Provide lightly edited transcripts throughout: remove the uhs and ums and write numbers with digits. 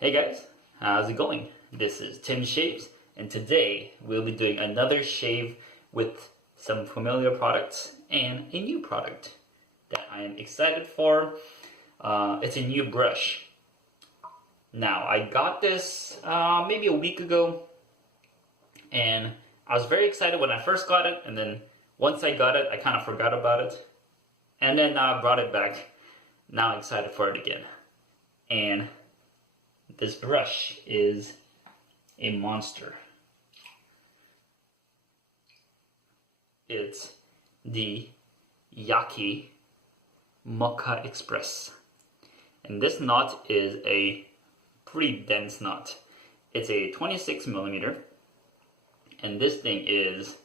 Hey guys, how's it going? This is Tim Shaves, and today we'll be doing another shave with some familiar products and a new product that I am excited for. It's a new brush. Now, I got this maybe a week ago, and I was very excited when I first got it, and then once I got it, I kind of forgot about it. And then now I brought it back. Now I'm excited for it again. And this brush is a monster. It's the Yaqi Moka Express. And this knot is a pretty dense knot. It's a 26 millimeter. And this thing is,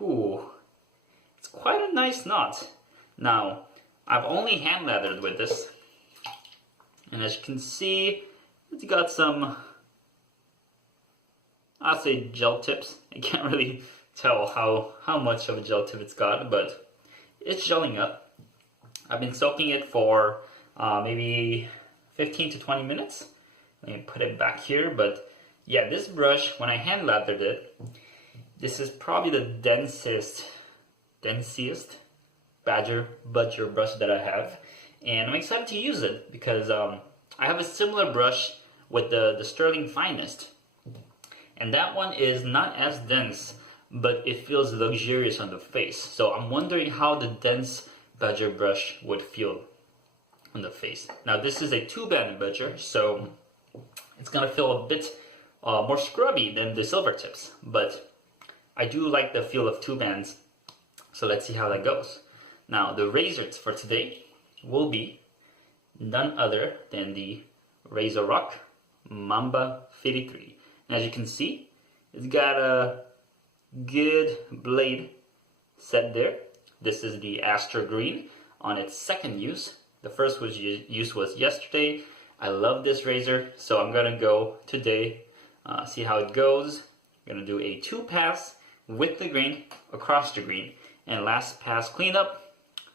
it's quite a nice knot. Now, I've only hand lathered with this. And as you can see, it's got some, I'll say gel tips. I can't really tell how much of a gel tip it's got, but it's gelling up. I've been soaking it for maybe 15 to 20 minutes. Let me put it back here, but yeah, this brush, when I hand lathered it, this is probably the densiest badger brush that I have. And I'm excited to use it because I have a similar brush with the Sterling Finest, and that one is not as dense, but it feels luxurious on the face. So I'm wondering how the dense badger brush would feel on the face. Now this is a 2-band badger, so it's gonna feel a bit more scrubby than the silver tips, but I do like the feel of 2 bands. So let's see how that goes. Now the razors for today will be none other than the Razorock Mamba 53. And as you can see, it's got a good blade set there. This is the Astra Green on its second use. The first use was yesterday. I love this razor, so I'm gonna go today, see how it goes. I'm gonna do a 2-pass with the grain across the green, and last pass cleanup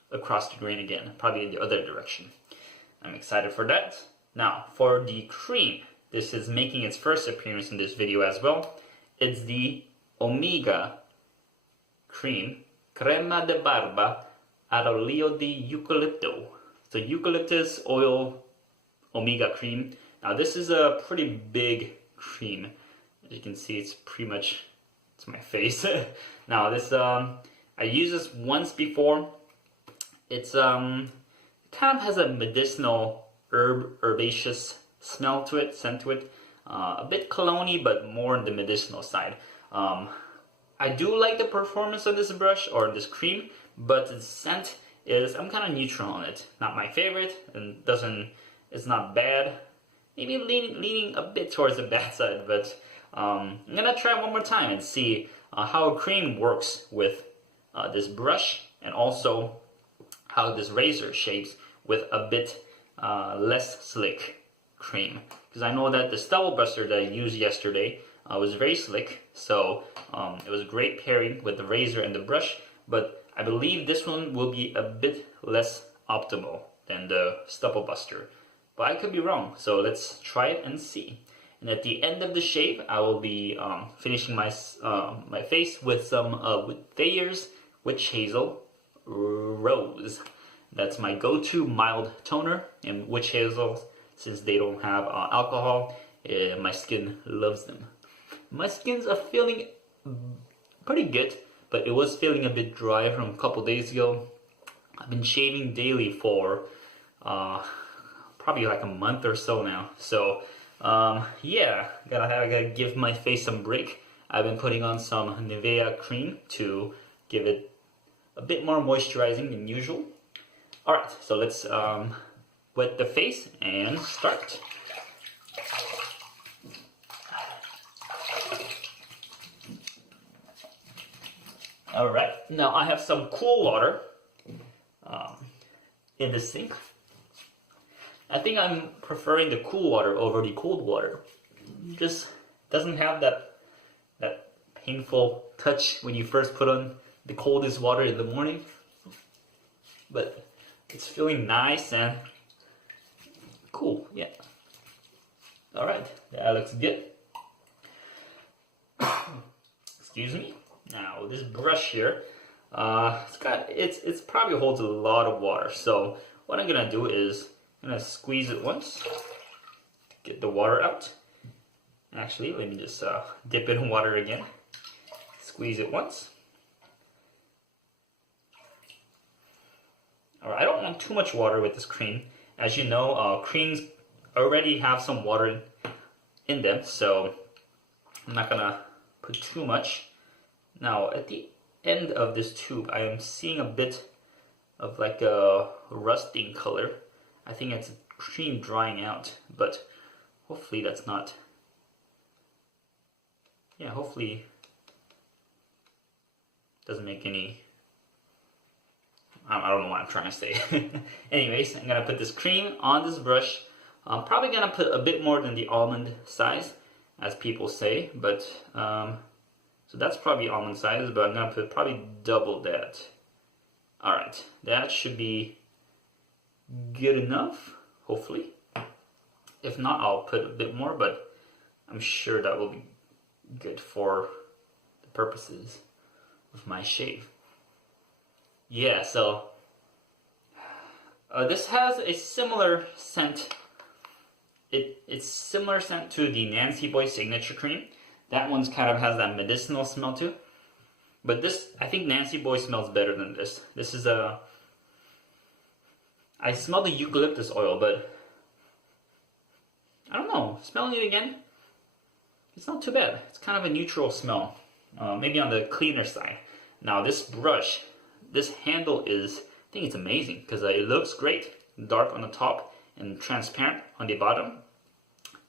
across the grain again, probably in the other direction. I'm excited for that. Now, for the cream, this is making its first appearance in this video as well. It's the Omega Cream Crema de Barba al Olio de Eucalipto. So eucalyptus oil Omega cream. Now this is a pretty big cream. As you can see, it's pretty much, it's my face. Now this, I used this once before. It's kind of has a medicinal herbaceous smell to it, scent to it. A bit cologne-y, but more on the medicinal side. I do like the performance of this brush, or this cream, but the scent is, I'm kind of neutral on it. Not my favorite, and it's not bad. Maybe leaning a bit towards the bad side, but I'm gonna try one more time and see how a cream works with this brush, and also how this razor shapes with a bit less slick cream. Because I know that the stubble buster that I used yesterday was very slick, so it was a great pairing with the razor and the brush, but I believe this one will be a bit less optimal than the stubble buster. But I could be wrong, so let's try it and see. And at the end of the shave, I will be finishing my face with some with Thayer's Witch Hazel Rose. That's my go-to mild toner, and Witch Hazel, since they don't have alcohol, my skin loves them. My skin's feeling pretty good, but it was feeling a bit dry from a couple days ago. I've been shaving daily for probably like a month or so now. So yeah, gotta give my face some break. I've been putting on some Nivea cream to give it a bit more moisturizing than usual. Alright, so let's wet the face and start. Alright, now I have some cool water in the sink. I think I'm preferring the cool water over the cold water. Just doesn't have that painful touch when you first put on the coldest water in the morning. But it's feeling nice and cool, yeah. Alright, that looks good. Excuse me. Now this brush here, it's probably holds a lot of water. So what I'm gonna do is I'm gonna squeeze it once to get the water out. Actually, let me just dip it in water again. Squeeze it once. Alright, I don't want too much water with this cream. As you know, creams already have some water in them, so I'm not gonna put too much. Now, at the end of this tube, I am seeing a bit of like a rusting color. I think it's cream drying out, but hopefully that's not. Yeah, hopefully doesn't make any. I don't know what I'm trying to say. Anyways, I'm gonna put this cream on this brush. I'm probably gonna put a bit more than the almond size, as people say, but so that's probably almond size, but I'm gonna put probably double that. Alright, that should be good enough, hopefully. If not, I'll put a bit more, but I'm sure that will be good for the purposes of my shave. Yeah, so this has a similar scent. It's similar scent to the Nancy Boy Signature Cream. That one's kind of has that medicinal smell too. But this, I think Nancy Boy smells better than this. This is a. I smell the eucalyptus oil, but I don't know. Smelling it again, it's not too bad. It's kind of a neutral smell, maybe on the cleaner side. Now this brush, this handle is, I think it's amazing because it looks great, dark on the top and transparent on the bottom,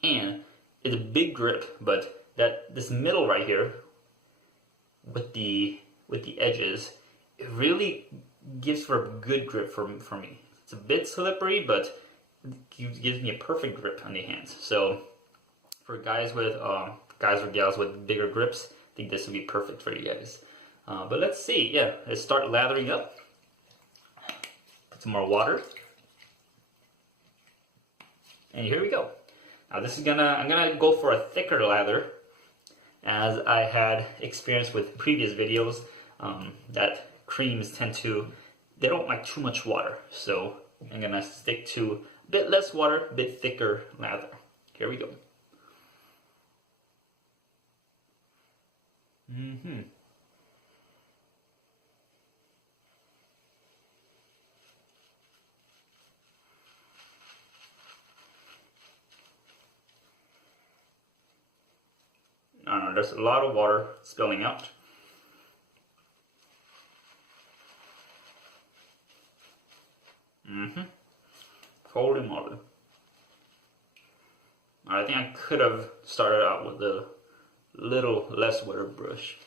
and it's a big grip. But this middle right here, with the edges, it really gives for a good grip for me. It's a bit slippery, but it gives me a perfect grip on the hands. So for guys or gals with bigger grips, I think this would be perfect for you guys. But let's see. Yeah, let's start lathering up. Put some more water. And here we go. Now this is I'm gonna go for a thicker lather, as I had experience with previous videos, that creams they don't like too much water. So I'm gonna stick to a bit less water, a bit thicker lather. Here we go. I don't know, there's a lot of water spilling out. Holy moly. I think I could have started out with a little less water brush.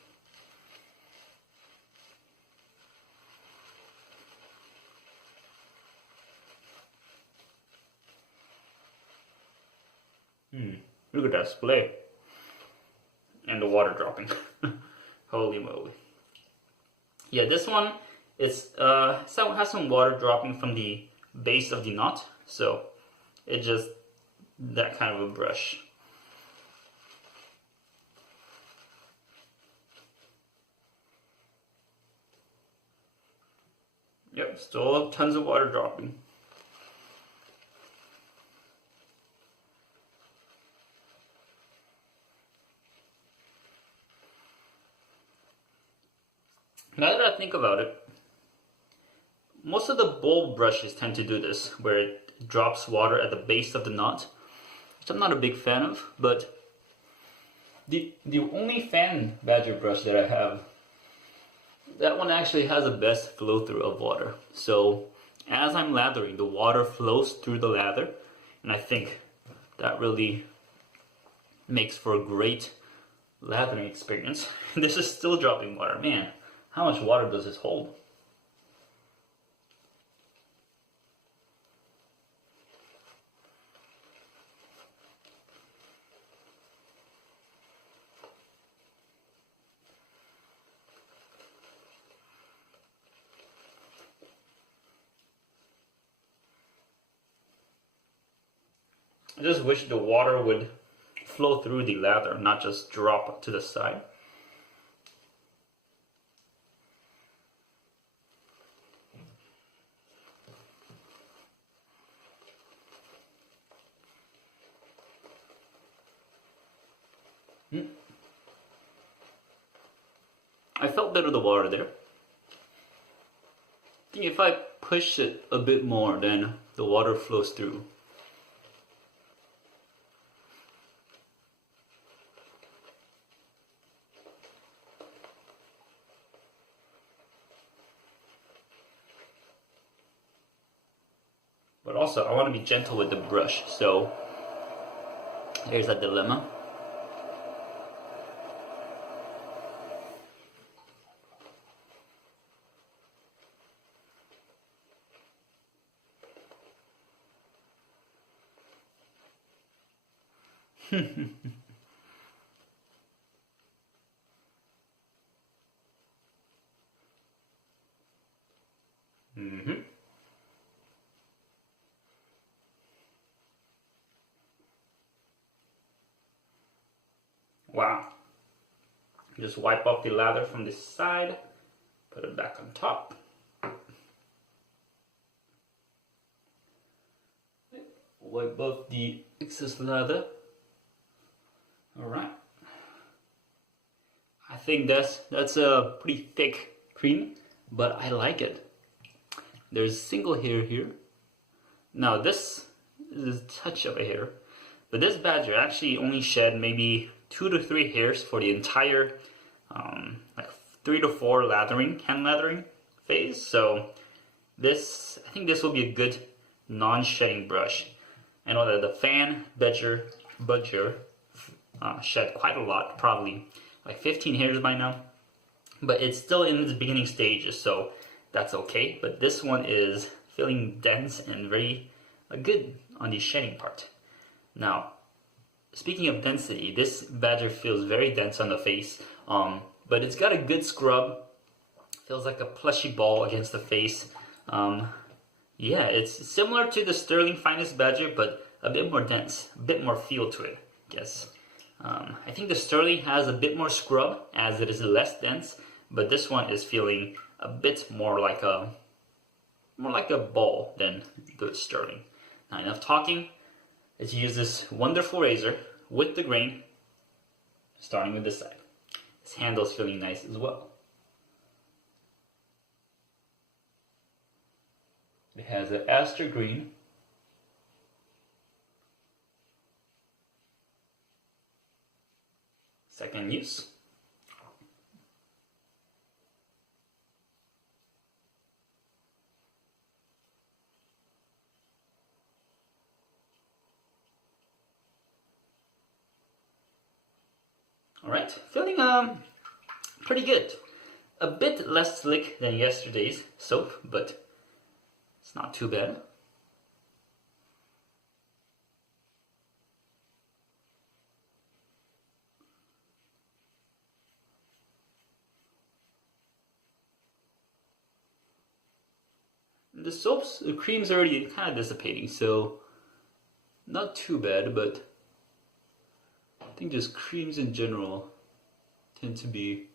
Look at that splay. And the water dropping. Holy moly. Yeah, this one has some water dropping from the base of the knot, so it's just that kind of a brush. Yep, still tons of water dropping. Now that I think about it, most of the bowl brushes tend to do this, where it drops water at the base of the knot, which I'm not a big fan of, but the only fan badger brush that I have, that one actually has the best flow through of water. So as I'm lathering, the water flows through the lather, and I think that really makes for a great lathering experience. This is still dropping water, man. How much water does this hold? I just wish the water would flow through the lather, not just drop to the side. I felt bit of the water there. I think if I push it a bit more, then the water flows through. But also, I want to be gentle with the brush, so here's a dilemma. Mm-hmm. Wow. Just wipe off the lather from this side, put it back on top. Wipe off the excess lather. Alright. I think that's a pretty thick cream, but I like it. There's a single hair here. Now this is a touch of a hair, but this badger actually only shed maybe 2 to 3 hairs for the entire like 3 to 4 hand lathering phase. So this, I think this will be a good non-shedding brush. I know that the fan badger shed quite a lot, probably like 15 hairs by now, but it's still in the beginning stages, so that's okay. But this one is feeling dense and very good on the shedding part. Now, speaking of density, this badger feels very dense on the face, but it's got a good scrub. Feels like a plushy ball against the face. Yeah, it's similar to the Sterling Finest badger, but a bit more dense, a bit more feel to it, I guess. I think the Sterling has a bit more scrub as it is less dense, but this one is feeling a bit more like a ball than the Sterling. Now, enough talking. Let's use this wonderful razor with the grain, starting with this side. This handle is feeling nice as well. It has an Astra Green. Second use. Alright, feeling pretty good. A bit less slick than yesterday's soap, but it's not too bad. The cream's already kind of dissipating, so not too bad, but I think just creams in general tend to be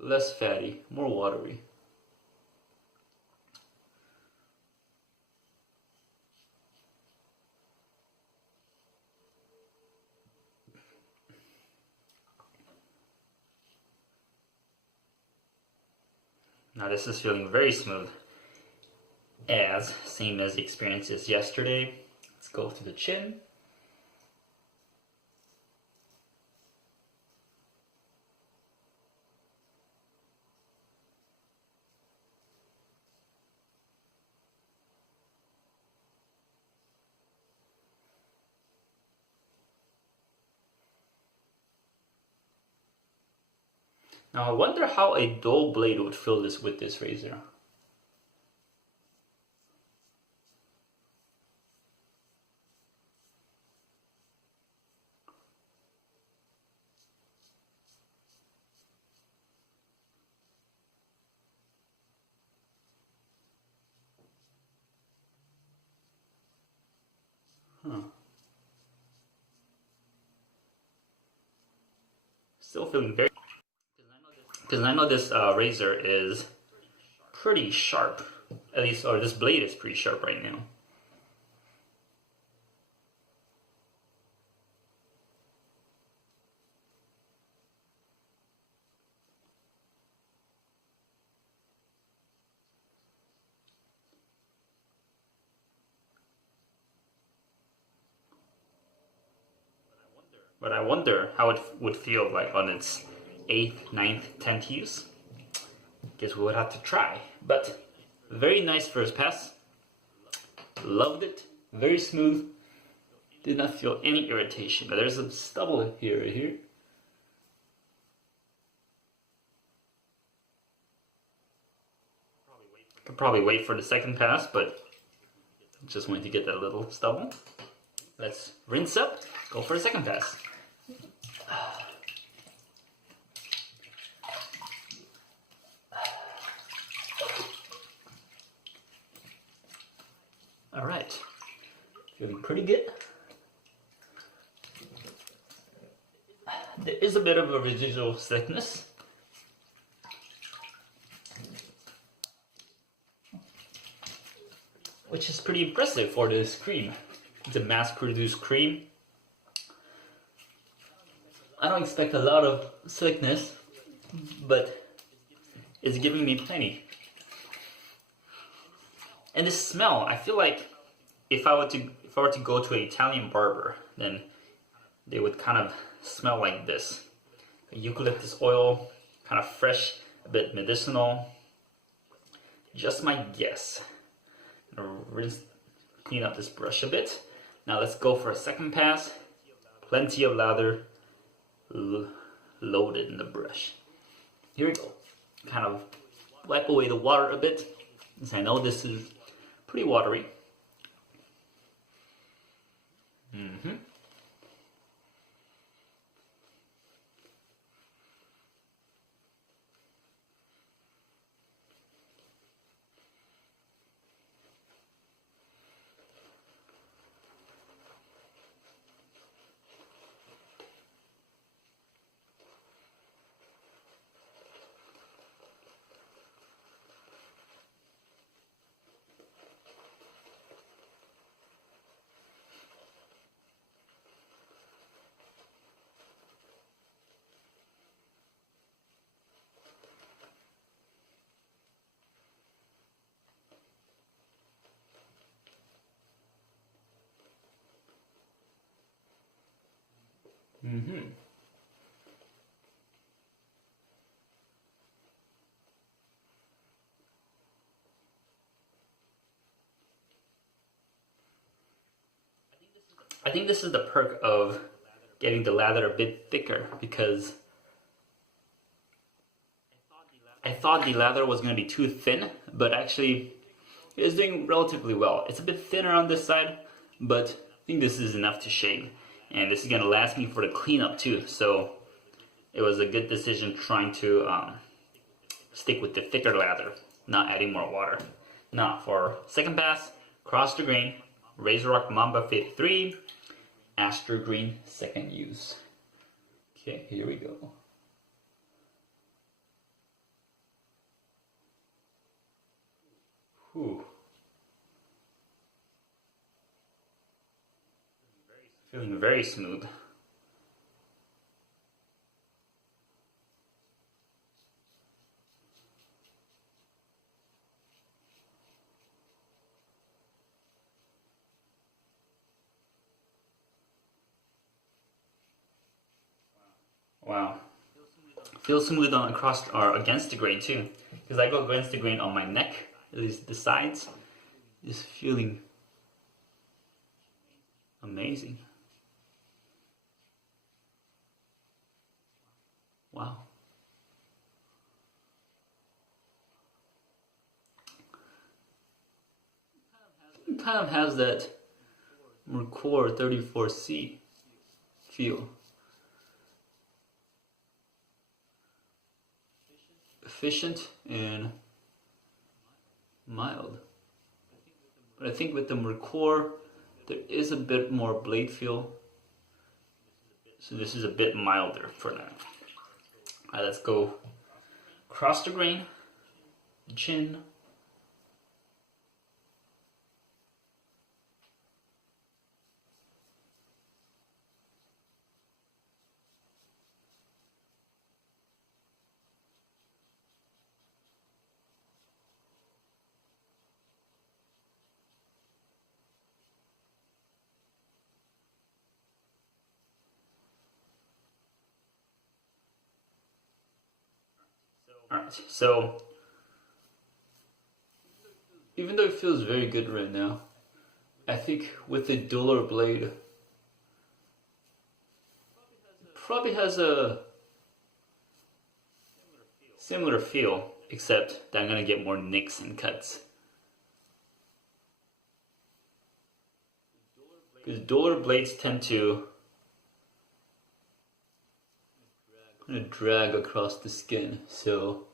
less fatty, more watery. Now this is feeling very smooth, same as the experiences yesterday. Let's go to the chin. Now I wonder how a dull blade would feel this with this razor. Huh. Still feeling very... Because I know this razor is pretty sharp. At least, or this blade is pretty sharp right now. But I wonder how it would feel like on its 8th, 9th, 10th use. Guess we would have to try. But very nice first pass. Loved it. Very smooth. Did not feel any irritation. But there's some stubble here, right here. Could probably wait for the second pass, but just wanted to get that little stubble. Let's rinse up, go for a second pass. All right, feeling pretty good. There is a bit of a residual thickness. Which is pretty impressive for this cream. It's a mass-produced cream. I don't expect a lot of thickness, but it's giving me plenty. And this smell, I feel like if I were to go to an Italian barber, then they would kind of smell like this. Eucalyptus oil, kind of fresh, a bit medicinal. Just my guess. I'm gonna rinse, clean up this brush a bit. Now let's go for a second pass. Plenty of lather loaded in the brush. Here we go. Kind of wipe away the water a bit, since I know this is pretty watery. I think this is the perk of getting the lather a bit thicker, because I thought the lather was going to be too thin, but actually it is doing relatively well. It's a bit thinner on this side, but I think this is enough to shave. And this is going to last me for the cleanup too, so it was a good decision trying to stick with the thicker lather, not adding more water. Now for second pass, cross the grain, Razorock Mamba Fit 3, Astra Green second use. Okay, here we go. Whew. Feeling very smooth. Wow. Feels smooth on across or against the grain too, because I go against the grain on my neck, at least the sides. Just feeling amazing. Wow. It kind of has that Mercor 34C feel. Efficient and mild. But I think with the Mercor, There is a bit more blade feel. So this is a bit milder for that. Alright, let's go across the grain, chin. Alright, so even though it feels very good right now, I think with the duller blade, it probably has a similar feel, except that I'm gonna get more nicks and cuts. Because duller blades tend to drag across the skin, so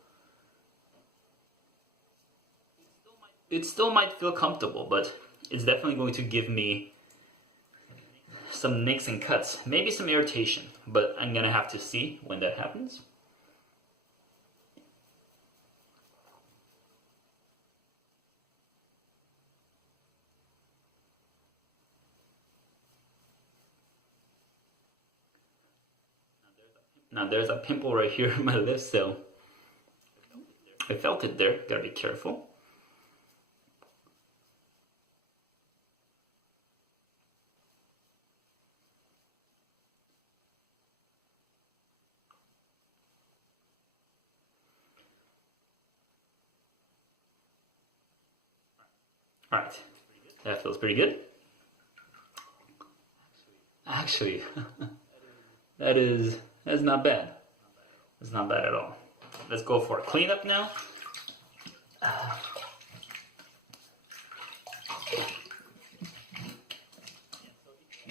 it still might feel comfortable, but it's definitely going to give me some nicks and cuts, maybe some irritation, but I'm gonna have to see when that happens. Now there's a pimple right here in my lip, so I felt it there. Gotta be careful. Alright, that feels pretty good. Actually, that's not bad. That's not bad at all. Let's go for a cleanup now.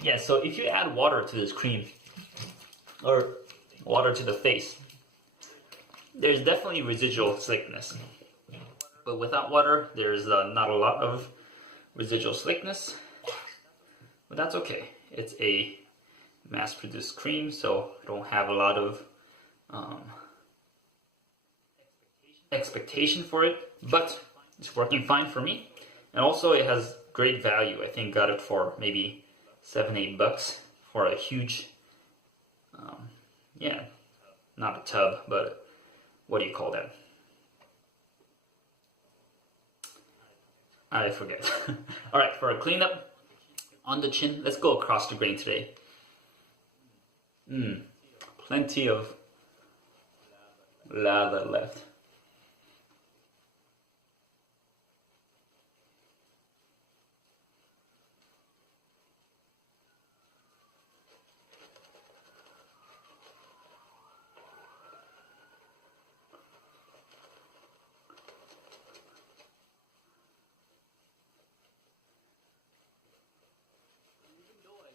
Yeah, so if you add water to this cream, or water to the face, there's definitely residual slickness. But without water, there's not a lot of residual slickness. But that's okay. It's a mass-produced cream, so I don't have a lot of expectation for it, but it's working fine for me. And also it has great value. I think got it for maybe $7-8 for a huge, yeah, not a tub, but what do you call that? I forget. Alright, for a cleanup on the chin, let's go across the grain today. Plenty of lather left.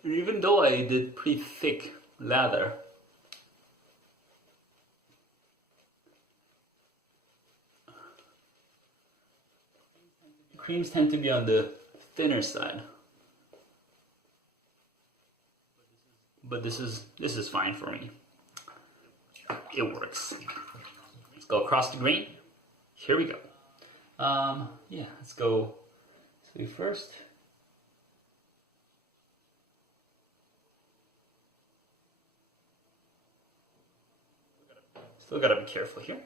Even though I did pretty thick lather, creams tend to be on the thinner side. But this is fine for me. It works. Let's go across the grain. Here we go. Yeah, let's go sleeve first. Still gotta be careful here.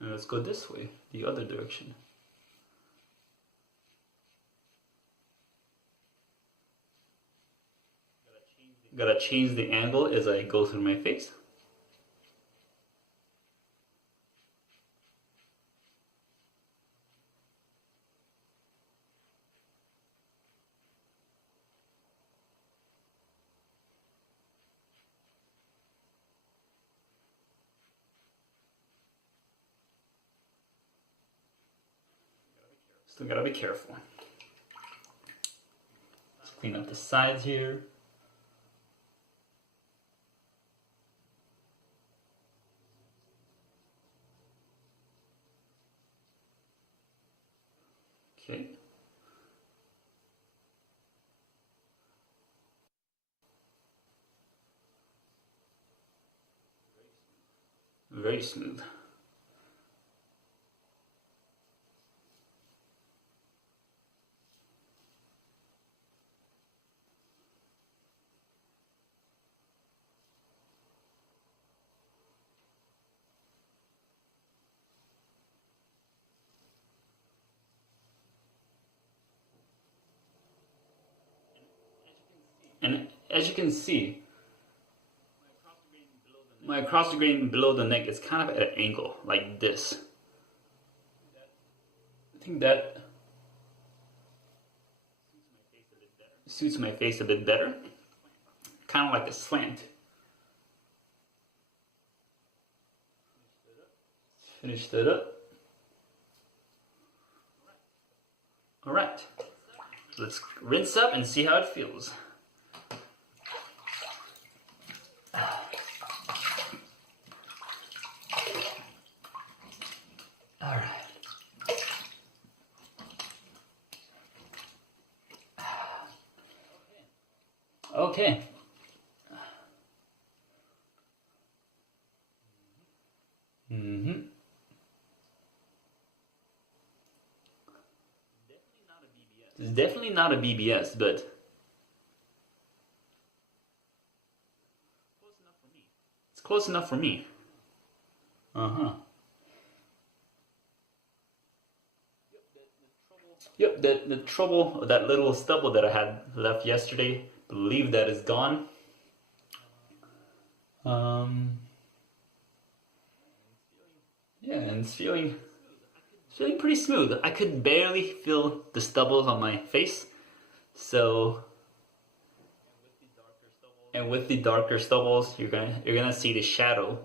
And let's go this way, the other direction. Gotta change the angle as I go through my face. Still gotta be careful. Let's clean up the sides here. Okay. Very smooth. And as you can see, my across the grain below the neck is kind of at an angle, like this. I think that suits my face a bit better. Kind of like a slant. Finish that up. Alright, let's rinse up and see how it feels. Alright. Okay. It's definitely not a BBS, but it's close enough for me. Yep, the trouble, that little stubble that I had left yesterday, believe that is gone. Yeah, and it's feeling pretty smooth. I could barely feel the stubbles on my face. So, and with the darker stubbles, you're gonna see the shadow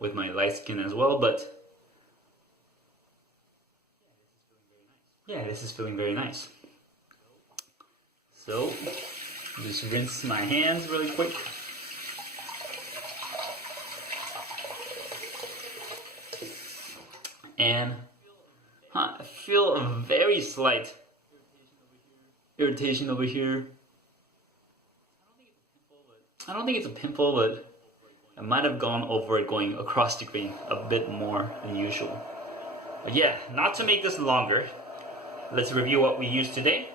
with my light skin as well. But yeah, this is feeling very nice. So, just rinse my hands really quick. And I feel a very slight irritation over here. I don't think it's a pimple, but I might have gone over it going across the grain a bit more than usual. But yeah, not to make this longer, let's review what we used today.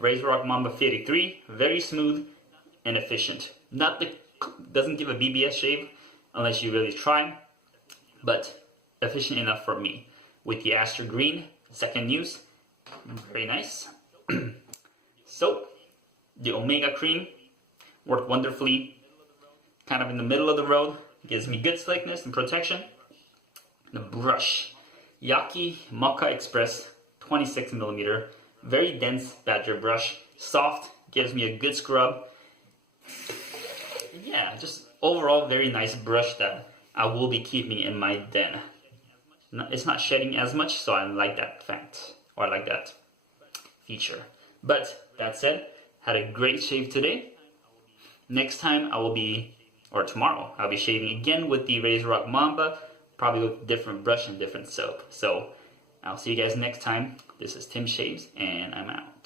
Razorock Mamba 53, very smooth and efficient. Doesn't give a BBS shave unless you really try, but efficient enough for me. With the Astra Green, second use, very nice. So, the Omega Cream worked wonderfully, kind of in the middle of the road, gives me good slickness and protection. The brush, Yaqi Moka Express 26mm, very dense badger brush, soft, gives me a good scrub. Yeah, just overall very nice brush that I will be keeping in my den. It's not shedding as much, so I like that fact, or I like that feature. But that said, had a great shave today. Next time I will be, or tomorrow, I'll be shaving again with the Razorock Mamba, probably with different brush and different soap. So I'll see you guys next time. This is Tim Shaves, and I'm out.